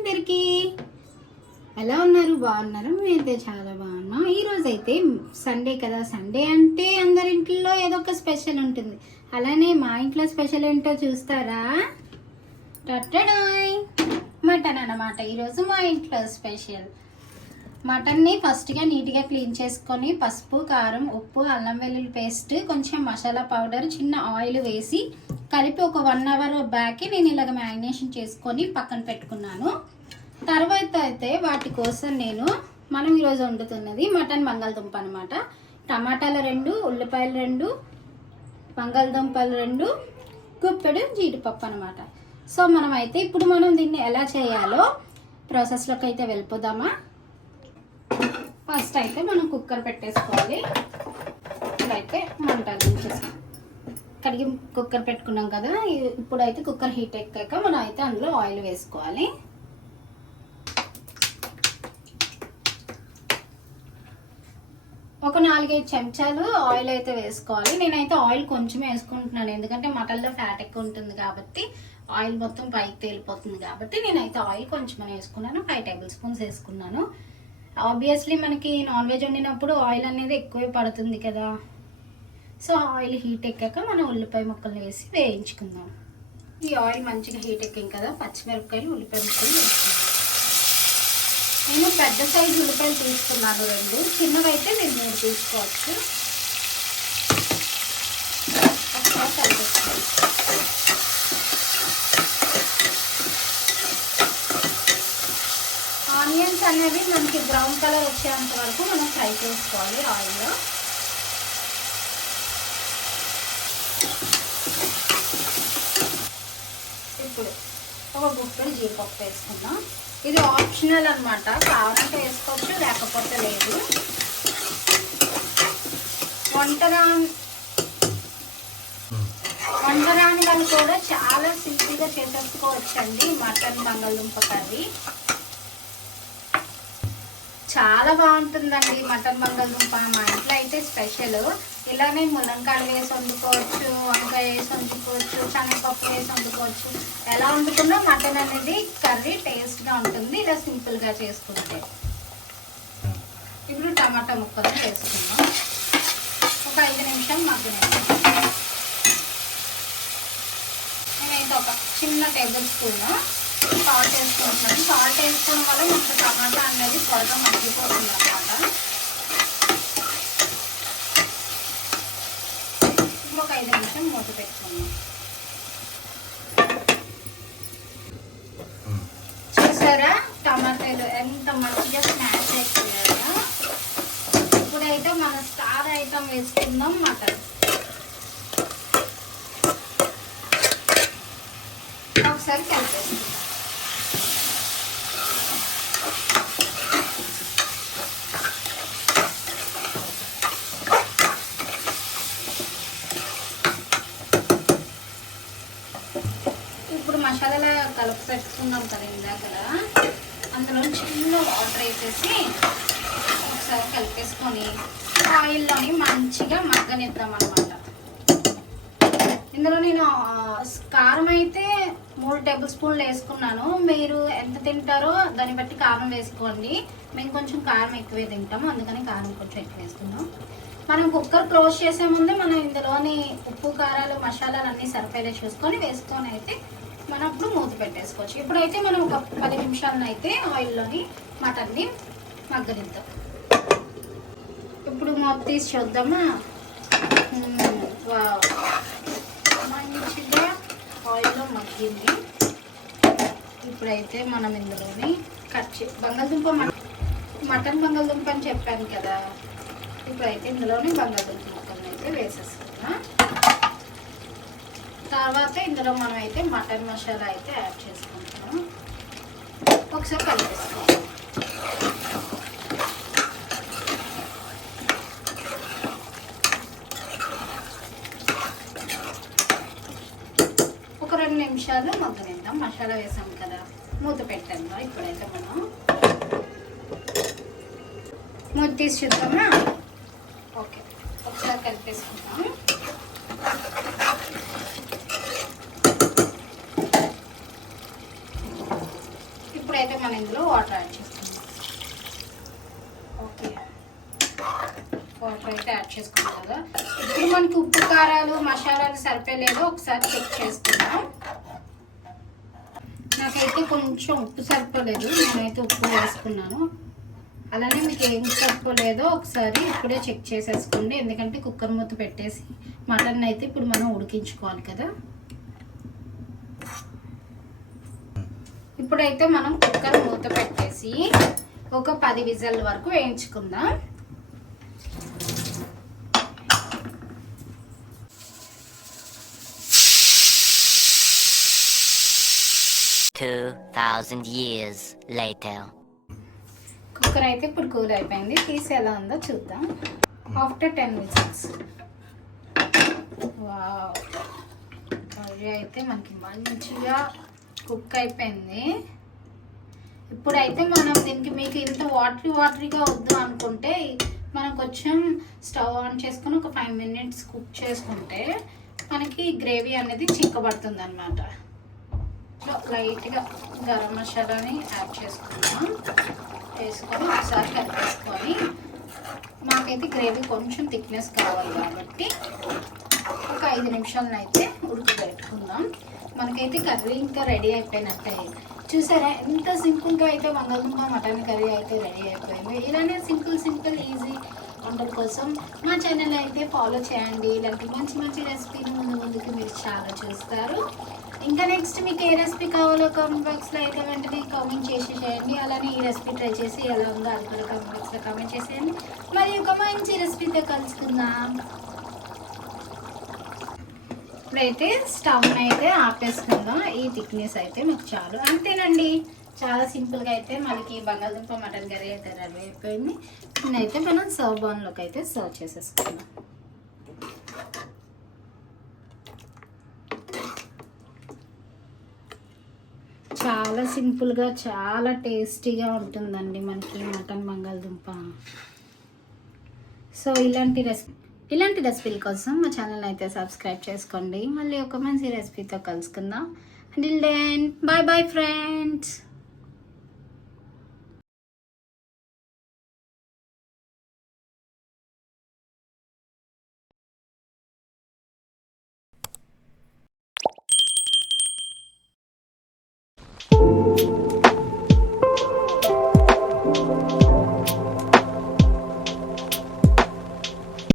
అందరికీ ఎలా ఉన్నారు? బాగున్నారు? మేమైతే చాలా బాగున్నాం. ఈరోజు అయితే సండే కదా. సండే అంటే అందరింట్లో ఏదో ఒక స్పెషల్ ఉంటుంది. అలానే మా ఇంట్లో స్పెషల్ ఏంటో చూస్తారా? టట్టడాయ్ మటన్ అన్నమాట. ఈరోజు మా ఇంట్లో స్పెషల్ మటన్ని ఫస్ట్గా నీట్గా క్లీన్ చేసుకొని పసుపు, కారం, ఉప్పు, అల్లం వెల్లుల్లి పేస్ట్, కొంచెం మసాలా పౌడర్, చిన్న ఆయిల్ వేసి కలిపి ఒక 1 అవర్ బ్యాక్ నేను ఇలాగ మ్యారినేషన్ చేసుకొని పక్కన పెట్టుకున్నాను. తర్వాత అయితే వాటి కోసం మనం ఈరోజు వండుతున్నది మటన్ బంగాళదుంప అనమాట. టమాటాలు 2, ఉల్లిపాయలు 2, బంగాళదుంపలు 2, గుప్పెడు జీడిపప్పు అనమాట. సో ఇప్పుడు మనం దీన్ని ఎలా చేయాలో ప్రాసెస్లోకి అయితే వెళ్ళిపోదామా. ఫస్ట్ అయితే మనం కుక్కర్ పెట్టేసుకోవాలి. ఇప్పుడైతే మంట అందించేసుకోవాలి. కడిగి కుక్కర్ పెట్టుకున్నాం కదా. ఇప్పుడైతే కుక్కర్ హీట్ ఎక్కాక మనం అయితే అందులో ఆయిల్ వేసుకోవాలి. ఒక 4-5 చెంచాలు ఆయిల్ అయితే వేసుకోవాలి. నేనైతే ఆయిల్ కొంచెం వేసుకుంటున్నాను, ఎందుకంటే మటన్లో ఫ్యాట్ ఎక్కువ ఉంటుంది కాబట్టి ఆయిల్ మొత్తం పైకి తేలిపోతుంది కాబట్టి నేనైతే ఆయిల్ కొంచెం వేసుకున్నాను. 5 టేబుల్ స్పూన్స్ వేసుకున్నాను. ఆబ్వియస్లీ మనకి నాన్ వెజ్ వండినప్పుడు ఆయిల్ అనేది ఎక్కువే పడుతుంది కదా. సో ఆయిల్ హీట్ ఎక్కాక మనం ఉల్లిపాయ ముక్కలు వేసి వేయించుకుందాం. ఈ ఆయిల్ మంచిగా హీట్ ఎక్కాం కదా, పచ్చిమిరపకాయలు, ఉల్లిపాయ ముక్కలు వేసుకుందాం. నేను పెద్ద సైజు ఉల్లిపాయలు తీసుకున్నాను 2, చిన్నవైతే మీరు 3 తీసుకోవచ్చు. ఒకసారి కలిపేసుకోవాలి. ఆనియన్స్ అనేవి మనకి బ్రౌన్ కలర్ వచ్చేంత వరకు మనం ఫ్రై చేసుకోవాలి ఆయిల్లో. ఇప్పుడు ఒక గుప్పెడు జీడిపప్పు వేసుకుందాం. ఇది ఆప్షనల్ అనమాట, కావాలంటే వేసుకోవచ్చు, లేకపోతే లేదు. వంట రాని వాళ్ళు కూడా చాలా సింపుల్గా చేసేసుకోవచ్చండి మటన్ బంగాళదుంప కర్రీ. చాలా బాగుంటుందండి మటన్ బంగాళదుంప. మా ఇంట్లో అయితే స్పెషల్. ఇలానే ములంకాయలు వేసి వండుకోవచ్చు, వంకాయ వేసి వండుకోవచ్చు, శనగపప్పు వేసి వండుకోవచ్చు. ఎలా వండుకున్నా మటన్ అనేది కర్రీ టేస్ట్గా ఉంటుంది ఇలా సింపుల్గా చేసుకుంటే. ఇప్పుడు టమాటా ముక్కలు వేసుకుందాం. ఒక 5 నిమిషాలు మగ్గనిద్దాం. నేనైతే ఒక చిన్న టేబుల్ స్పూన్ సాల్ట్ వేసుకుంటున్నాను. సాల్ట్ వేసుకోవడం వల్ల మనకు టమాటా అనేది త్వరగా మగ్గిపోతుంది అన్నమాట. ఇంకొక 5 నిమిషం మూత పెట్టుకున్నాం. చూసారా టమాటాలు ఎంత మంచిగా స్మాష్ అయిపోయాయో. ఇప్పుడైతే మన స్టార్ ఐటమ్ వేసుకుందాం మటన్. ఒకసారి కలిపేసుకుందాం. ఇప్పుడు మసాలా కలిపి పెట్టుకున్నాం కదా ఇందాక, అందులో చిన్న వాటర్ వేసేసి ఒకసారి కలిపేసుకొని ఆయిల్లోని మంచిగా మగ్గనిద్దాం అన్నమాట. ఇందులో నేను కారం అయితే 3 టేబుల్ స్పూన్లు వేసుకున్నాను. మీరు ఎంత తింటారో దాన్ని బట్టి కారం వేసుకోండి. మేము కొంచెం కారం ఎక్కువే తింటాము, అందుకని కారం కొంచెం ఎక్కువ వేసుకున్నాం. మనం కుక్కర్ క్లోజ్ చేసే ముందే మనం ఇందులోని ఉప్పు, కారాలు, మసాలాలు అన్నీ సరిపోయేలా చూసుకొని వేసుకొని అయితే మనం అప్పుడు మూత పెట్టేసుకోవచ్చు. ఇప్పుడైతే మనం ఒక 10 నిమిషాలను అయితే ఆయిల్లోని మటన్ని మగ్గనిద్దాం. ఇప్పుడు మూత తీసి చూద్దామా. మంచిగా ఆయిల్లో మగ్గింది. ఇప్పుడైతే మనం ఇందులోని మటన్ బంగాళదుంప అని చెప్పాను కదా. ఇప్పుడైతే ఇందులోని బంగాళదుంప ముక్కలను అయితే వేసేసుకున్నాం. తర్వాత ఇందులో మనం అయితే మటన్ మసాలా అయితే యాడ్ చేసుకుంటాం. ఒకసారి కలిపేసుకోవాలి. ఒక 2 నిమిషాలు మగ్గనిద్దాం. మసాలా వేసాం కదా, మూత పెట్టాము. ఇప్పుడైతే మనం మూత తీసి చూద్దామా. ఓకే, ఒకసారి కలిపేసుకుందాం. ఇప్పుడైతే ఇందులో వాటర్ యాడ్ చేసుకుందాం. ఓకే, వాటర్ అయితే యాడ్ చేసుకున్నాం కదా. ఇప్పుడు మనకి ఉప్పు కారాలు మసాలాలు సరిపోలేదో ఒకసారి చెక్ చేసుకుందాం. నాకైతే కొంచెం ఉప్పు సరిపోలేదు, నేనైతే ఉప్పు వేసుకున్నాను. అలానే మీకు ఏం సరిపోలేదో ఒకసారి ఇప్పుడే చెక్ చేసేసుకోండి, ఎందుకంటే కుక్కర్ మూత పెట్టేసి మటన్ అయితే ఇప్పుడు మనం ఉడికించుకోవాలి కదా. ఇప్పుడైతే మనం కుక్కర్ మూత పెట్టేసి ఒక 10 విజిల్ వరకు వేయించుకుందాం. years later. కుక్కర్ అయితే ఇప్పుడు కూల్ అయిపోయింది, తీసి ఎలా ఉందో చూద్దాం. ఆఫ్టర్ 10 విజిల్స్ వావ్, కర్రీ అయితే మనకి మంచిగా కుక్ అయిపోయింది. ఇప్పుడైతే మనం దీనికి మీకు ఇంత వాటరీగా వద్దు అనుకుంటే మనం కొంచెం స్టవ్ ఆన్ చేసుకొని ఒక 5 minutes కుక్ చేసుకుంటే మనకి గ్రేవీ అనేది చిక్కబడుతుంది అన్నమాట. లైట్గా గరం మసాలాని యాడ్ చేసుకుందాం. వేసుకొని ఒకసారి కలిపేసుకొని, మాకైతే గ్రేవీ కొంచెం థిక్నెస్ కావాలి కాబట్టి ఒక 5 నిమిషాలను అయితే ఉడకబెట్టుకుందాం. మనకైతే కర్రీ ఇంకా రెడీ అయిపోయినట్టే. చూసారా ఎంత సింపుల్గా అయితే బంగాళదుంప మటన్ కర్రీ అయితే రెడీ అయిపోయింది. ఇలానే సింపుల్ ఈజీ వంటల కోసం మా ఛానల్ అయితే ఫాలో చేయండి. ఇలాంటి మంచి రెసిపీని ముందుకు మీరు చాలా చూస్తారు. ఇంకా నెక్స్ట్ మీకు ఏ రెసిపీ కావాలో కామెంట్ బాక్స్లో అయితే వెంటనే కామెంట్ చేసేసేయండి. అలానే ఈ రెసిపీ ట్రై చేసి ఎలా ఉందో అది కూడా కామెంట్ బాక్స్లో కామెంట్ చేసేయండి. మరి ఒక మంచి రెసిపీతో కలుసుకుందాం. ఇప్పుడైతే స్టవ్ అయితే ఆపేసుకుందాం. ఈ థిక్నెస్ అయితే మీకు చాలు, అంతేనండి. చాలా సింపుల్గా అయితే మనకి బంగాళదుంప మటన్ కర్రీ అయితే రెడీ అయిపోయింది. నేనైతే మనం సర్వ్ బౌల్లోకి అయితే సర్వ్ చేసేసుకుందాం. చాలా సింపుల్గా చాలా టేస్టీగా ఉంటుందండి మనకి మటన్ బంగాళదుంప. సో ఇలాంటి రెసిపీల కోసం మా ఛానల్ అయితే సబ్స్క్రైబ్ చేసుకోండి. మళ్ళీ ఒక మంచి రెసిపీతో కలుసుకుందాం. Until then bye friends.